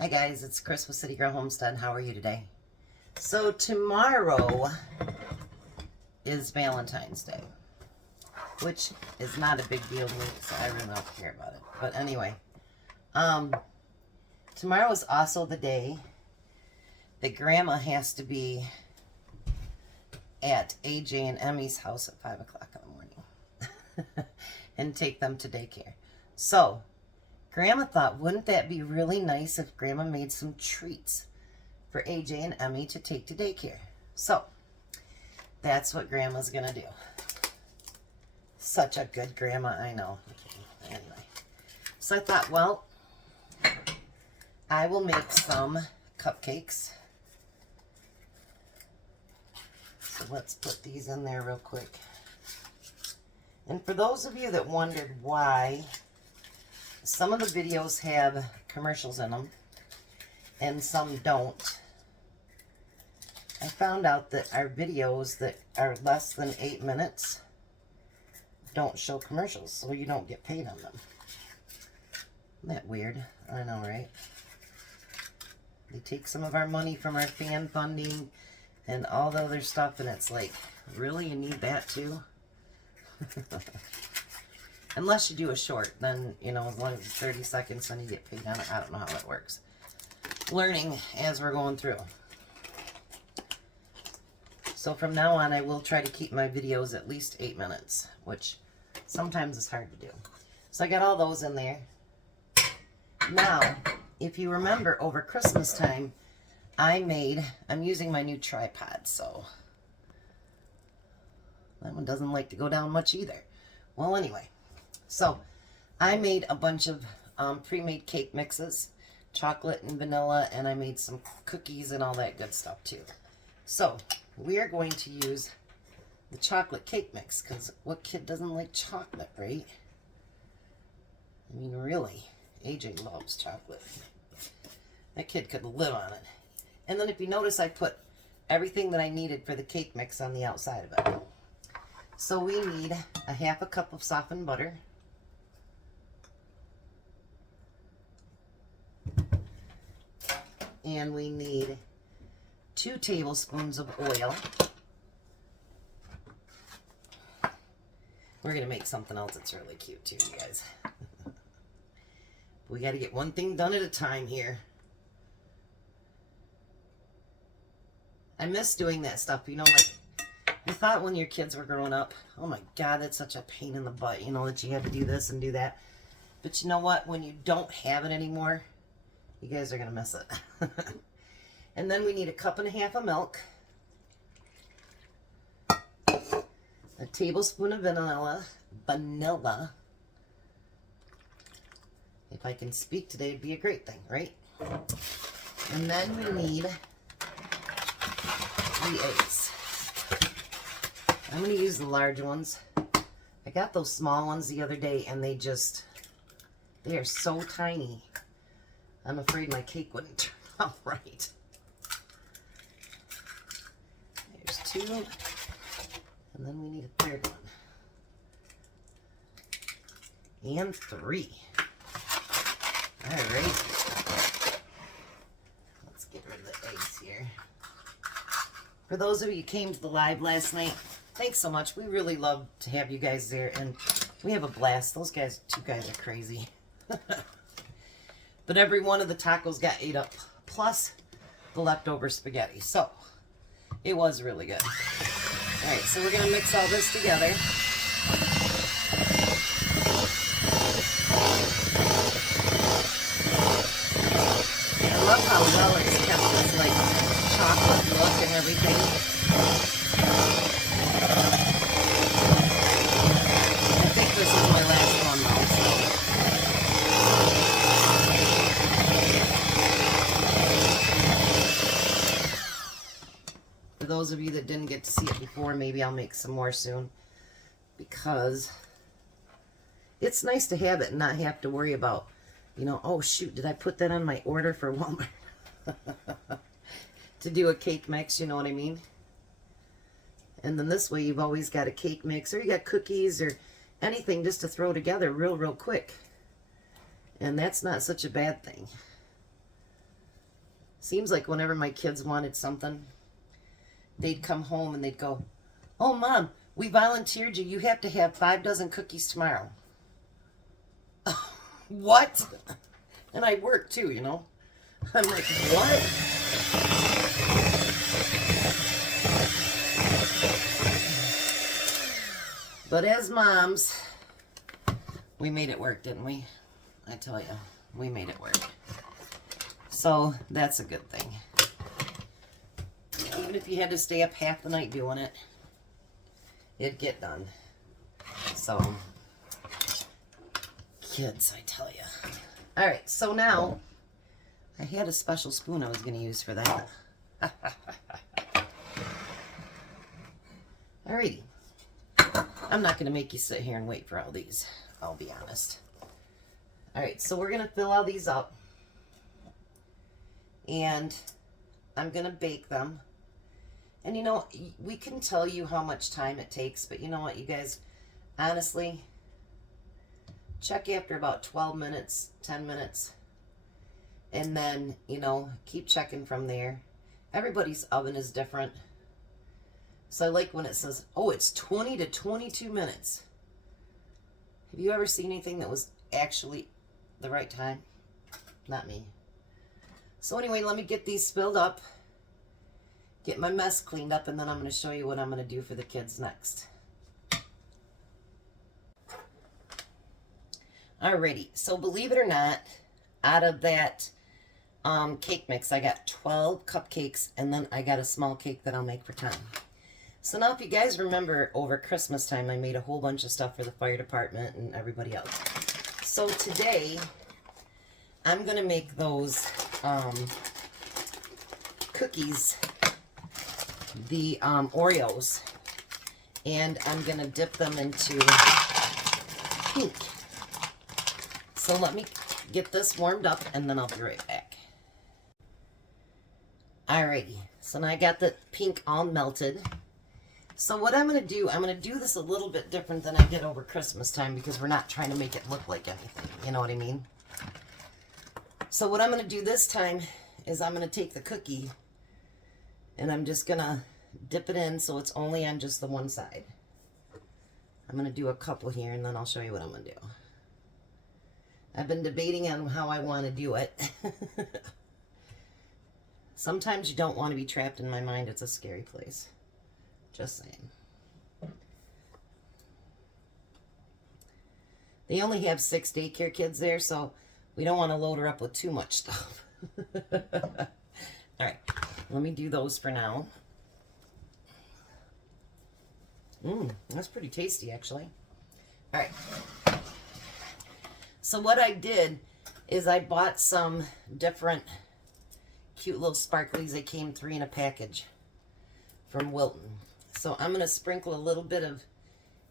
Hi guys, it's Chris with Citygirlhomestead. How are you today? So tomorrow is Valentine's Day, which is not a big deal to me because I really don't care about it. But anyway, tomorrow is also the day that Grandma has to be at Aj and Emmy's house at 5 o'clock in the morning and take them to daycare. So Grandma thought, wouldn't that be really nice if Grandma made some treats for AJ and Emmy to take to daycare? So that's what Grandma's gonna do. Such a good Grandma, I know. Anyway, so I thought, well, I will make some cupcakes. So let's put these in there real quick. And for those of you that wondered why some of the videos have commercials in them and some don't, I found out that our videos that are less than 8 minutes don't show commercials, so you don't get paid on them. Isn't that weird? I know, right? They take some of our money from our fan funding and all the other stuff, and it's like, really, you need that too? Unless you do a short, then, you know, as long as it's 30 seconds, then you get paid on it. I don't know how that works. Learning as we're going through. So from now on, I will try to keep my videos at least 8 minutes, which sometimes is hard to do. So I got all those in there. Now, if you remember, over Christmas time, I'm using my new tripod, so that one doesn't like to go down much either. Well, anyway. So, I made a bunch of pre-made cake mixes, chocolate and vanilla, and I made some cookies and all that good stuff too. So, we are going to use the chocolate cake mix, because what kid doesn't like chocolate, right? I mean, really, AJ loves chocolate. That kid could live on it. And then if you notice, I put everything that I needed for the cake mix on the outside of it. So we need a half a cup of softened butter. And we need 2 tablespoons of oil. We're going to make something else that's really cute too, you guys. We got to get one thing done at a time here. I miss doing that stuff, you know, like, you thought when your kids were growing up, oh my God, that's such a pain in the butt, you know, that you had to do this and do that. But you know what? When you don't have it anymore, you guys are going to miss it. And then we need 1.5 cups of milk, a tablespoon of vanilla. If I can speak today, it'd be a great thing, right? And then we need 3 eggs. I'm going to use the large ones. I got those small ones the other day, and they are so tiny. I'm afraid my cake wouldn't turn out right. There's 2. And then we need a 3rd one. And 3. All right. Let's get rid of the eggs here. For those of you who came to the live last night, thanks so much. We really love to have you guys there, and we have a blast. Those 2 guys are crazy. But every one of the tacos got ate up, plus the leftover spaghetti. So, it was really good. All right, so we're going to mix all this together. I love how well it's kept this, like, chocolate look and everything. I think this is my last one though, so. For those of you that didn't get to see it before, maybe I'll make some more soon, because it's nice to have it and not have to worry about, you know, oh shoot, did I put that on my order for Walmart? To do a cake mix, you know what I mean? And then this way you've always got a cake mix, or you got cookies or anything just to throw together real quick. And that's not such a bad thing. Seems like whenever my kids wanted something, they'd come home and they'd go, "Oh, Mom, we volunteered you. You have to have 5 dozen cookies tomorrow." What? And I work too, you know. I'm like, what? But as moms, we made it work, didn't we? I tell you, we made it work. So that's a good thing. Even if you had to stay up half the night doing it, it'd get done. So, kids, I tell you. All right, so now I had a special spoon I was going to use for that. Alrighty. I'm not going to make you sit here and wait for all these, I'll be honest. Alright, so we're going to fill all these up. And I'm going to bake them. And you know, we can tell you how much time it takes, but you know what, you guys, honestly, check after about 12 minutes, 10 minutes. And then, you know, keep checking from there. Everybody's oven is different. So I like when it says, oh, it's 20 to 22 minutes. Have you ever seen anything that was actually the right time? Not me. So anyway, let me get these filled up, get my mess cleaned up, and then I'm going to show you what I'm going to do for the kids next. Alrighty, so believe it or not, out of that cake mix, I got 12 cupcakes, and then I got a small cake that I'll make for 10. So now if you guys remember, over Christmas time, I made a whole bunch of stuff for the fire department and everybody else. So today, I'm going to make those cookies, the Oreos, and I'm going to dip them into pink. So let me get this warmed up, and then I'll be right back. Alrighty, so now I got the pink all melted. So what I'm going to do, I'm going to do this a little bit different than I did over Christmas time, because we're not trying to make it look like anything, you know what I mean? So what I'm going to do this time is I'm going to take the cookie, and I'm just going to dip it in so it's only on just the one side. I'm going to do a couple here, and then I'll show you what I'm going to do. I've been debating on how I want to do it. Sometimes you don't want to be trapped in my mind. It's a scary place. Just saying. They only have 6 daycare kids there, so we don't want to load her up with too much stuff. Alright, let me do those for now. That's pretty tasty, actually. Alright. So what I did is I bought some different cute little sparklies. They came 3 in a package from Wilton. So I'm going to sprinkle a little bit of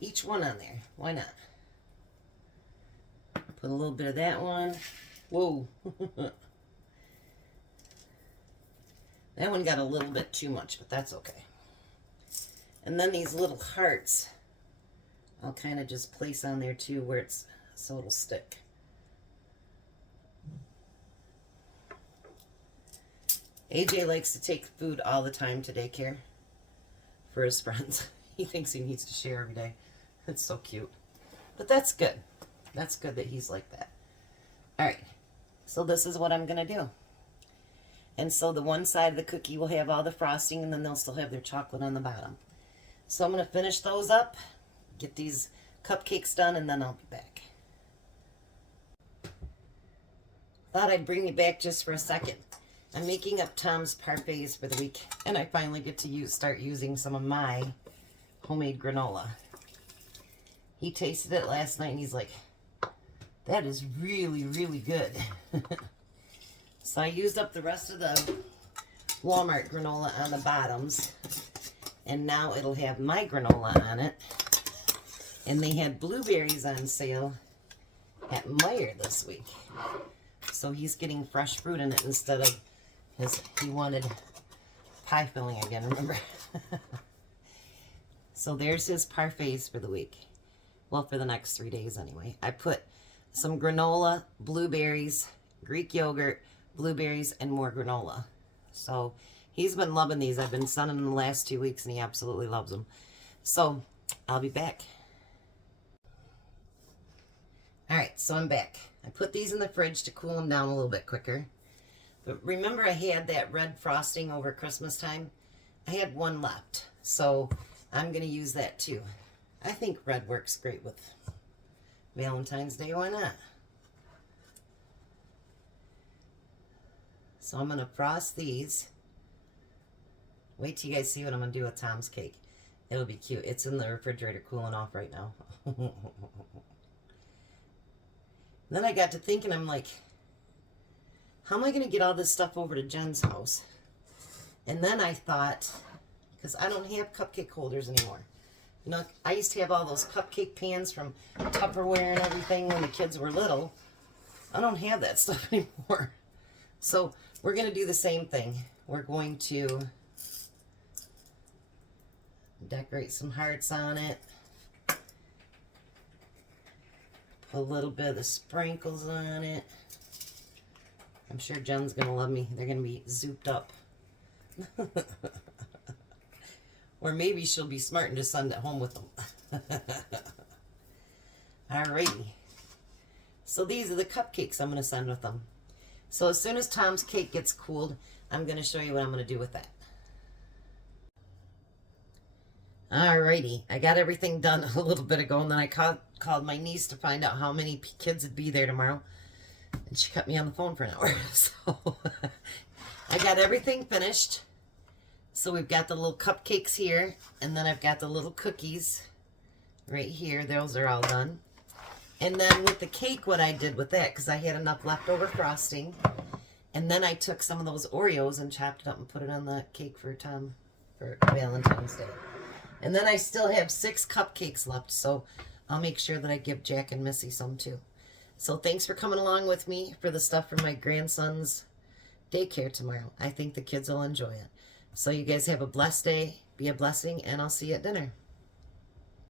each one on there. Why not? Put a little bit of that one. Whoa. That one got a little bit too much, but that's okay. And then these little hearts, I'll kind of just place on there too, where it's so it'll stick. AJ likes to take food all the time to daycare for his friends. He thinks he needs to share every day. It's so cute. But that's good. That's good that he's like that. Alright, so this is what I'm going to do. And so the one side of the cookie will have all the frosting, and then they'll still have their chocolate on the bottom. So I'm going to finish those up, get these cupcakes done, and then I'll be back. Thought I'd bring you back just for a second. I'm making up Tom's parfaits for the week, and I finally get to start using some of my homemade granola. He tasted it last night, and he's like, that is really, really good. So I used up the rest of the Walmart granola on the bottoms, and now it'll have my granola on it. And they had blueberries on sale at Meijer this week. So he's getting fresh fruit in it instead of he wanted pie filling again, remember? So there's his parfaits for the week. Well, for the next 3 days anyway. I put some granola, blueberries, Greek yogurt, blueberries, and more granola. So he's been loving these. I've been sending them the last 2 weeks, and he absolutely loves them. So I'll be back. All right, so I'm back. I put these in the fridge to cool them down a little bit quicker. But remember I had that red frosting over Christmas time? I had one left, so I'm going to use that too. I think red works great with Valentine's Day. Why not? So I'm going to frost these. Wait till you guys see what I'm going to do with Tom's cake. It'll be cute. It's in the refrigerator cooling off right now. Then I got to thinking, I'm like, how am I going to get all this stuff over to Jen's house? And then I thought, because I don't have cupcake holders anymore. You know, I used to have all those cupcake pans from Tupperware and everything when the kids were little. I don't have that stuff anymore. So we're going to do the same thing. We're going to decorate some hearts on it. Put a little bit of the sprinkles on it. I'm sure Jen's going to love me. They're going to be zooped up. Or maybe she'll be smart and just send it home with them. Alrighty. So these are the cupcakes I'm going to send with them. So as soon as Tom's cake gets cooled, I'm going to show you what I'm going to do with that. Alrighty. I got everything done a little bit ago, and then I called my niece to find out how many kids would be there tomorrow. And she kept me on the phone for an hour. So I got everything finished. So we've got the little cupcakes here, and then I've got the little cookies right here. Those are all done. And then with the cake, what I did with that, because I had enough leftover frosting, and then I took some of those Oreos and chopped it up and put it on the cake for Tom for Valentine's Day. And then I still have 6 cupcakes left, so I'll make sure that I give Jack and Missy some too. So thanks for coming along with me for the stuff for my grandson's daycare tomorrow. I think the kids will enjoy it. So you guys have a blessed day, be a blessing, and I'll see you at dinner.